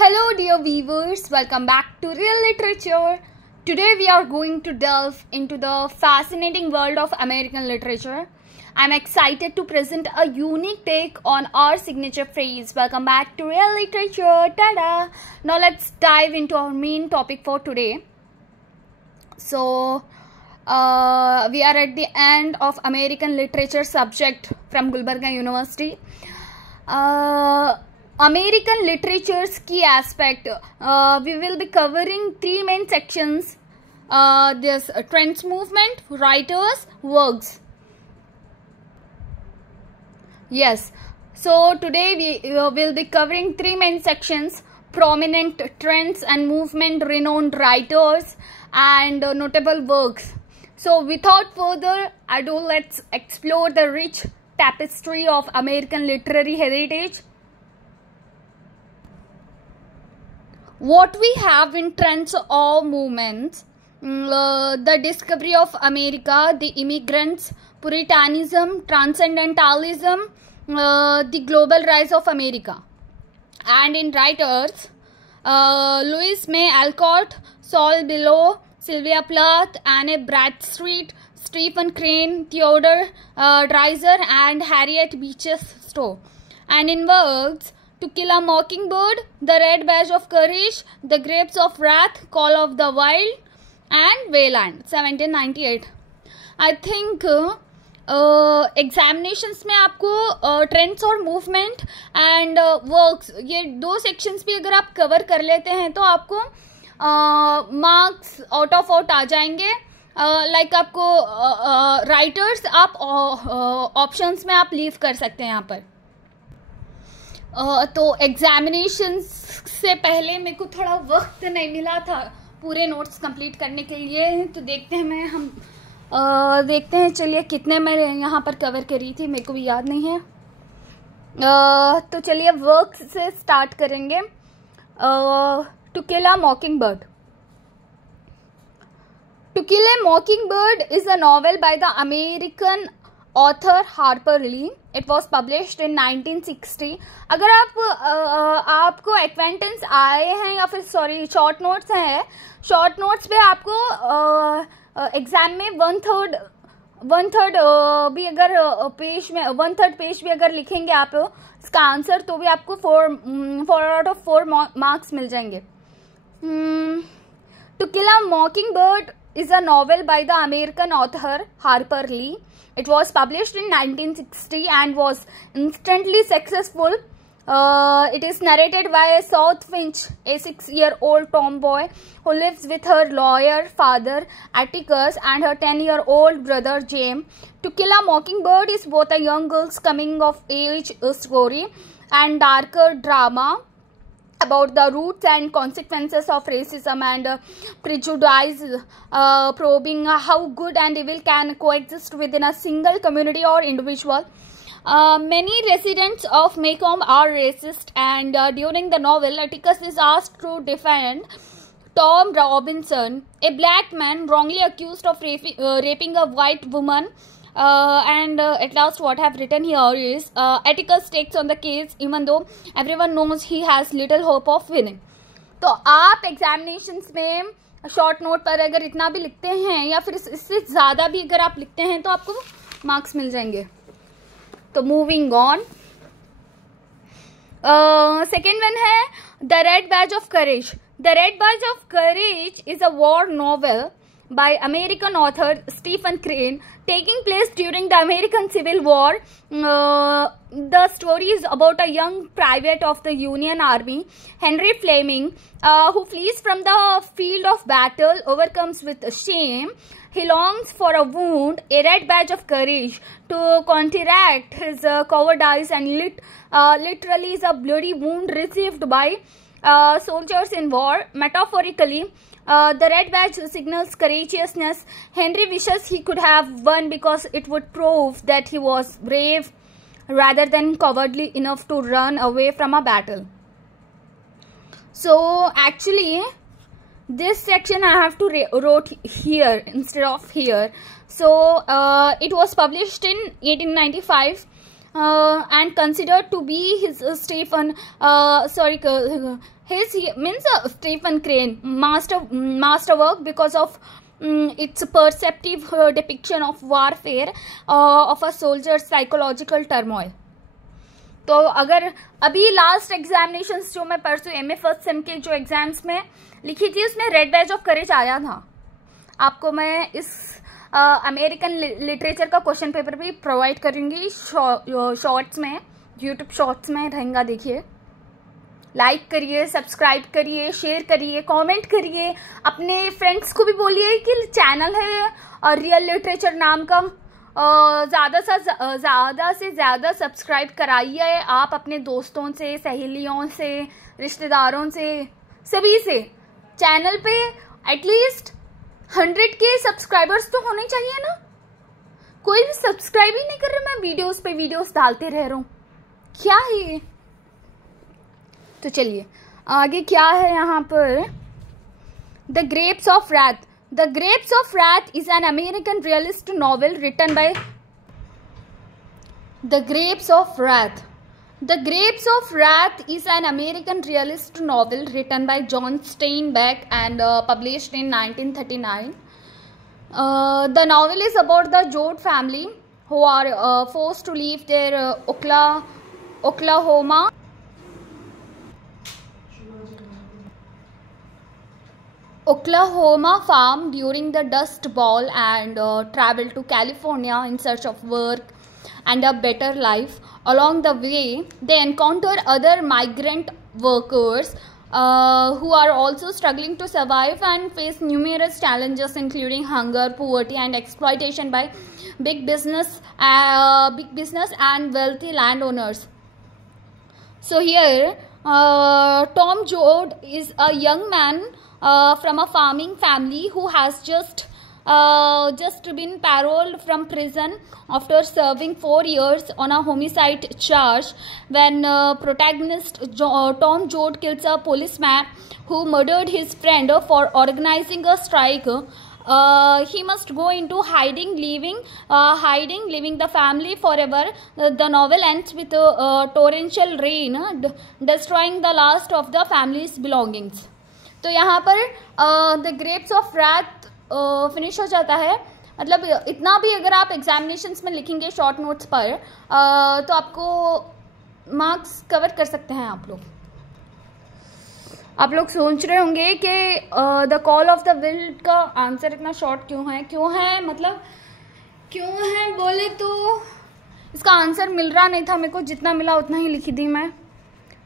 Hello dear viewers, welcome back to Real Literature. Today we are going to delve into the fascinating world of American literature. I'm excited to present a unique take on our signature phrase. Welcome back to Real Literature. Tada! Now let's dive into our main topic for today. So we are at the end of American literature subject from Gulbarga University. American literature's key aspect. We will be covering three main sections. There's trends, movement, writers, works. Yes, so today we will be covering three main sections: prominent trends and movement, renowned writers, and notable works. So without further ado, let's explore the rich tapestry of American literary heritage. What we have in trends or movements: the discovery of America, the immigrants, Puritanism, transcendentalism, the global rise of America. And in writers, Louis May Alcott, Saul Bellow, Sylvia Plath, Anne Bradstreet, Stephen Crane, Theodore Dreiser, and Harriet Beecher Stowe. And in works, To Kill a Mockingbird, The Red Badge of Courage, The Grapes of Wrath, Call of the Wild, and Wayland, 1798. I think examinations में आपको trends और movement and works, ये दो sections भी अगर आप cover कर लेते हैं तो आपको मार्क्स आउट ऑफ आउट आ जाएंगे. लाइक आपको राइटर्स आप ऑप्शंस में आप लीव कर सकते हैं यहाँ पर. तो एग्जामिनेशन से पहले मेरे को थोड़ा वक्त नहीं मिला था पूरे नोट्स कंप्लीट करने के लिए. तो देखते हैं चलिए कितने मैं यहाँ पर कवर करी थी, मेरे को भी याद नहीं है. तो चलिए वर्क से स्टार्ट करेंगे. To kill a Mockingbird. To Kill a Mockingbird is a novel by the American author Harper Lee. It was published in 1960. अगर आपको एक्वेंटेंस आए हैं या फिर शॉर्ट नोट्स हैं, शॉर्ट नोट्स पे आपको एग्जाम में वन थर्ड भी अगर पेज में वन थर्ड पेज भी अगर लिखेंगे आप इसका आंसर, तो भी आपको 4 आउट ऑफ 4 मार्क्स मिल जाएंगे. To kill a Mockingbird is a novel by the American author Harper Lee. It was published in 1960 and was instantly successful. It is narrated by South Finch, a 6-year-old tomboy who lives with her lawyer father Atticus and her 10-year-old brother James. To Kill a Mockingbird is both a young girl's coming-of-age story and darker drama about the roots and consequences of racism and prejudice, probing how good and evil can coexist within a single community or individual. Many residents of Macomb are racist, and during the novel, Atticus is asked to defend Tom Robinson, a black man wrongly accused of raping a white woman. And at last what I have written here is Atticus takes on the case even though everyone knows he has little hope of winning. तो आप examinations में short note पर अगर इतना भी लिखते हैं या फिर इससे ज़्यादा भी अगर आप लिखते हैं तो आपको मार्क्स मिल जाएंगे. तो मूविंग ऑन, सेकेंड वन है the red Baij of courage. The red Baij of courage is a war novel by American author Stephen Crane, taking place during the American Civil War. The story is about a young private of the Union Army, Henry Fleming, who flees from the field of battle, overcomes with shame. He longs for a wound, a red badge of courage, to counteract his cowardice, and literally is a bloody wound received by soldiers in war. Metaphorically, the red badge signals courageousness. Henry wishes he could have won because it would prove that he was brave rather than cowardly enough to run away from a battle. So actually this section I have to wrote here instead of here. So it was published in 1895. and considered to be his Stephen Crane masterwork because of its perceptive depiction of warfare of a soldier's psychological turmoil. तो अगर अभी last examinations जो मैं परसों MA first sem के जो exams में लिखी थी उसमें रेड बैज ऑफ करेज आया था. आपको मैं इस अमेरिकन लिटरेचर का क्वेश्चन पेपर भी प्रोवाइड करूँगी शॉर्ट्स में, यूट्यूब शॉर्ट्स में रहेगा. देखिए, लाइक करिए, सब्सक्राइब करिए, शेयर करिए, कमेंट करिए, अपने फ्रेंड्स को भी बोलिए कि चैनल है रियल लिटरेचर नाम का, ज़्यादा से ज़्यादा सब्सक्राइब कराइए आप अपने दोस्तों से, सहेलियों से, रिश्तेदारों से, सभी से. चैनल पे एटलीस्ट 100 के सब्सक्राइबर्स तो होने चाहिए ना. कोई भी सब्सक्राइब ही नहीं कर रहा. मैं वीडियोस पे वीडियोस डालते रह रहा हूँ, क्या है ये. तो चलिए आगे क्या है यहाँ पर. The grapes of Wrath. The Grapes of Wrath is an American realist novel written by The Grapes of Wrath. The Grapes of Wrath is an American realist novel written by John Steinbeck and published in 1939. The novel is about the Jode family who are forced to leave their Oklahoma farm during the Dust Bowl and travel to California in search of work and a better life. Along the way, they encounter other migrant workers who are also struggling to survive and face numerous challenges including hunger, poverty and exploitation by big business and wealthy landowners. So here Tom Jode is a young man from a farming family who has just been paroled from prison after serving 4 years on a homicide charge when protagonist Tom Jode kills a policeman who murdered his friend for organizing a strike. He must go into hiding, leaving the family forever. The novel ends with torrential rain destroying the last of the family's belongings. तो यहाँ पर The grapes of Wrath finish हो जाता है. मतलब इतना भी अगर आप एग्जामिनेशंस में लिखेंगे शॉर्ट नोट्स पर तो आपको मार्क्स कवर कर सकते हैं. आप लोग सोच रहे होंगे कि The call of the Wild का आंसर इतना शॉर्ट क्यों है मतलब क्यों है बोले तो इसका आंसर मिल रहा नहीं था मेरे को, जितना मिला उतना ही लिखी थी मैं.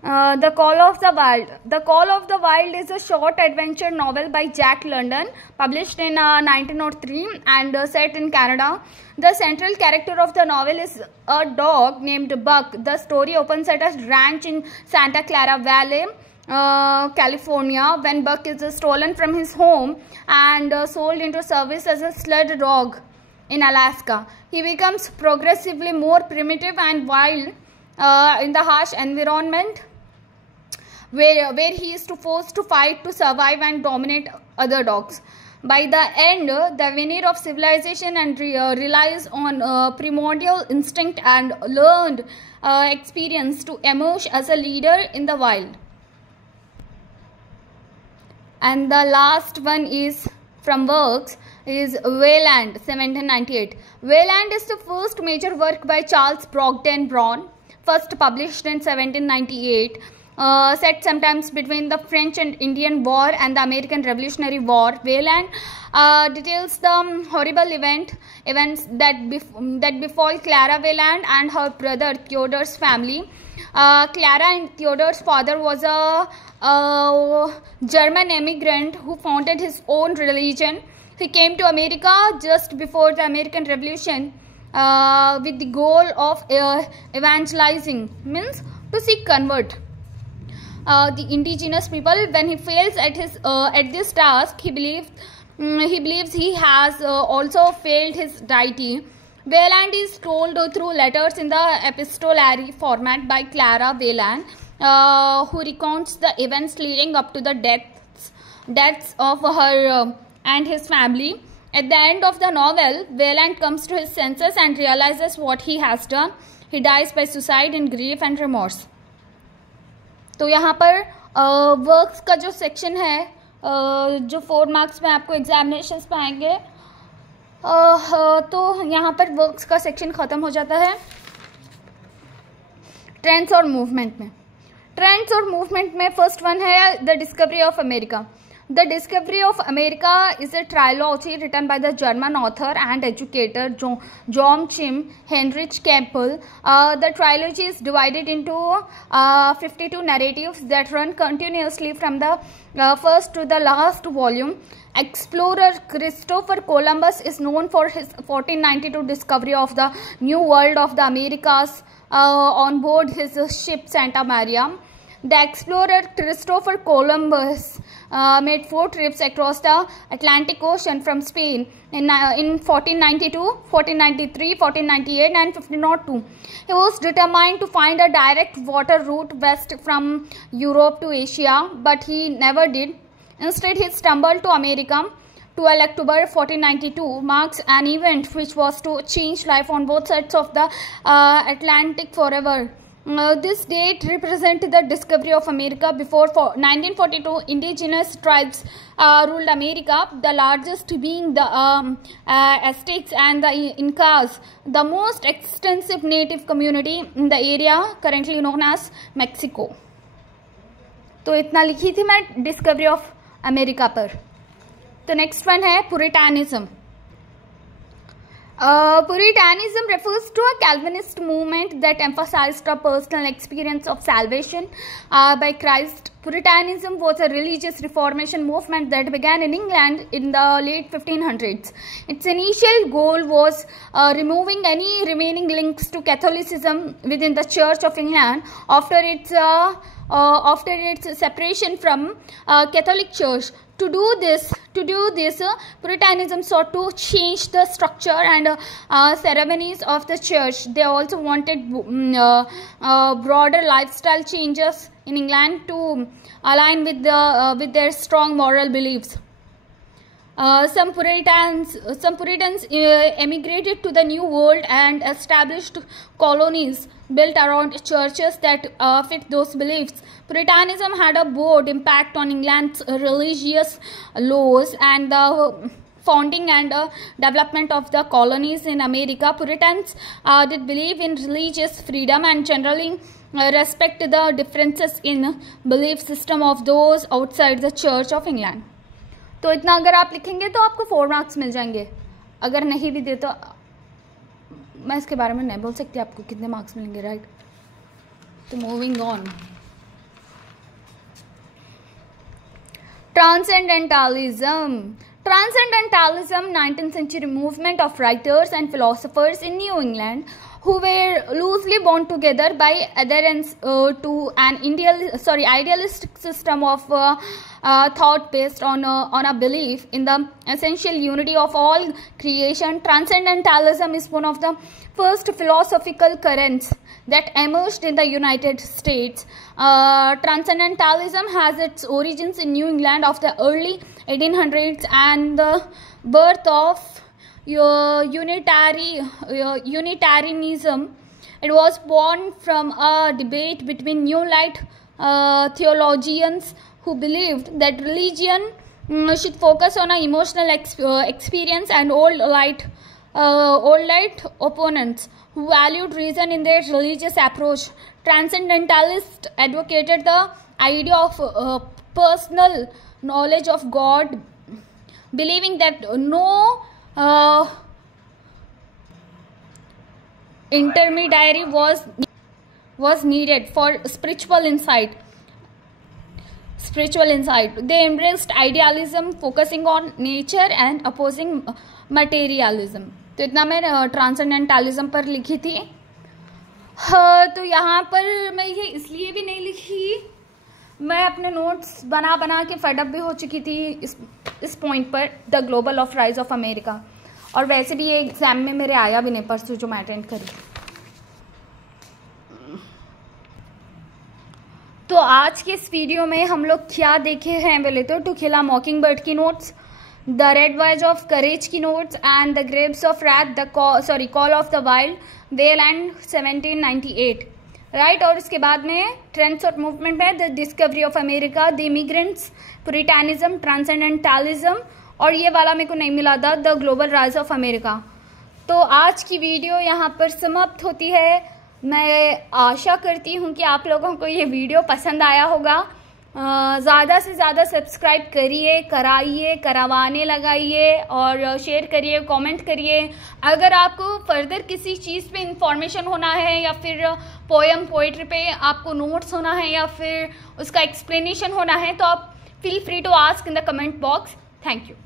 The Call of the Wild. The Call of the Wild is a short adventure novel by Jack London, published in 1903 and set in Canada. The central character of the novel is a dog named Buck. The story opens at a ranch in Santa Clara Valley, California, when Buck is stolen from his home and sold into service as a sled dog in Alaska. He becomes progressively more primitive and wild in the harsh environment where he is forced to fight to survive and dominate other dogs. By the end, the veneer of civilization and relies on primordial instinct and learned experience to emerge as a leader in the wild. And the last one is from works is Wayland, 1798. Wayland is the first major work by Charles Brogden Brown, first published in 1798. Set sometimes between the French and Indian War and the American Revolutionary War. Wayland details the horrible events that befall Clara Wayland and her brother Theodore's family. Clara and Theodore's father was a German immigrant who founded his own religion. He came to America just before the American Revolution with the goal of evangelizing, means to seek convert the indigenous people. When he fails at this task, he believes he has also failed his deity. Wayland is told through letters in the epistolary format by Clara Wayland, who recounts the events leading up to the deaths of her and his family. At the end of the novel, Wayland comes to his senses and realizes what he has done. He dies by suicide in grief and remorse. तो यहाँ पर works का जो section है, जो 4 marks में आपको examinations में आएंगे, तो यहाँ पर वर्क्स का सेक्शन ख़त्म हो जाता है। ट्रेंड्स और मूवमेंट में, ट्रेंड्स और मूवमेंट में फर्स्ट वन है the discovery of America. The Discovery of America is a trilogy written by the German author and educator Joachim Heinrich Campbell. The trilogy is divided into 52 narratives that run continuously from the first to the last volume. Explorer Christopher Columbus is known for his 1492 discovery of the New World of the Americas on board his ship Santa Maria. The explorer Christopher Columbus made 4 trips across the Atlantic Ocean from Spain in 1492, 1493, 1498 and 1502. He was determined to find a direct water route west from Europe to Asia, but he never did. Instead, he stumbled to America. 12 October 1492 marks an event which was to change life on both sides of the Atlantic forever. This date represents the discovery of America. Before 1942, indigenous tribes ruled America, the largest being the Aztecs and the Incas, the most extensive native community in the area currently known as Mexico. तो इतना लिखी थी मैं discovery of America पर। तो next one है पुरिटानिज्म। Puritanism refers to a Calvinist movement that emphasized a personal experience of salvation by Christ. Puritanism was a religious reformation movement that began in England in the late 1500s. Its initial goal was removing any remaining links to Catholicism within the Church of England after its separation from Catholic Church. To do this, Puritanism sought to change the structure and ceremonies of the church. They also wanted broader lifestyle changes in England to align with their strong moral beliefs. Some Puritans emigrated to the New World and established colonies built around churches that fit those beliefs. Puritanism had a broad impact on England's religious laws and the founding and development of the colonies in America. Puritans did believe in religious freedom and generally respect the differences in belief system of those outside the Church of England. तो इतना अगर आप लिखेंगे तो आपको 4 marks मिल जाएंगे। अगर नहीं भी दे तो मैं इसके बारे में नहीं बोल सकती आपको कितने मार्क्स मिलेंगे, राइट। तो moving on, transcendentalism. Transcendentalism, 19th century movement of writers and philosophers in New England who were loosely bound together by adherence to an idealistic system of thought based on a belief in the essential unity of all creation. Transcendentalism is one of the first philosophical currents that emerged in the United States. Transcendentalism has its origins in New England of the early 1800s and the birth of Unitarianism. It was born from a debate between New Light theologians who believed that religion should focus on an emotional experience, and Old Light opponents who valued reason in their religious approach. Transcendentalists advocated the idea of personal knowledge of God, believing that no intermediary was needed for spiritual insight. They embraced idealism, focusing on nature and opposing materialism. तो इतना मैं transcendentalism पर लिखी थी। तो यहाँ पर मैं ये इसलिए भी नहीं लिखी, मैं अपने नोट्स बना के फेडअप भी हो चुकी थी इस पॉइंट पर, the global of rise of America. और वैसे भी ये एग्जाम में मेरे आया भी नहीं परसों जो मैं अटेंड करी। तो आज के इस वीडियो में हम लोग क्या देखे हैं बोले तो to kill a mockingbird की notes, the red voyage of courage की notes and the grapes of wrath, the call of the wild, well and 1798, right. और उसके बाद में ट्रेंड्स और मूवमेंट है the discovery of America, the immigrants, puritanism, transcendentalism, और ये वाला मेरे को नहीं मिला था, the global rise of America. तो आज की वीडियो यहाँ पर समाप्त होती है। मैं आशा करती हूँ कि आप लोगों को ये वीडियो पसंद आया होगा। ज़्यादा से ज़्यादा सब्सक्राइब करिए, कराइए, करवाने लगाइए और शेयर करिए, कमेंट करिए। अगर आपको फर्दर किसी चीज़ पे इंफॉर्मेशन होना है या फिर पोएम पोइट्री पे आपको नोट्स होना है या फिर उसका एक्सप्लेनेशन होना है तो आप feel free to ask in the comment box. Thank you.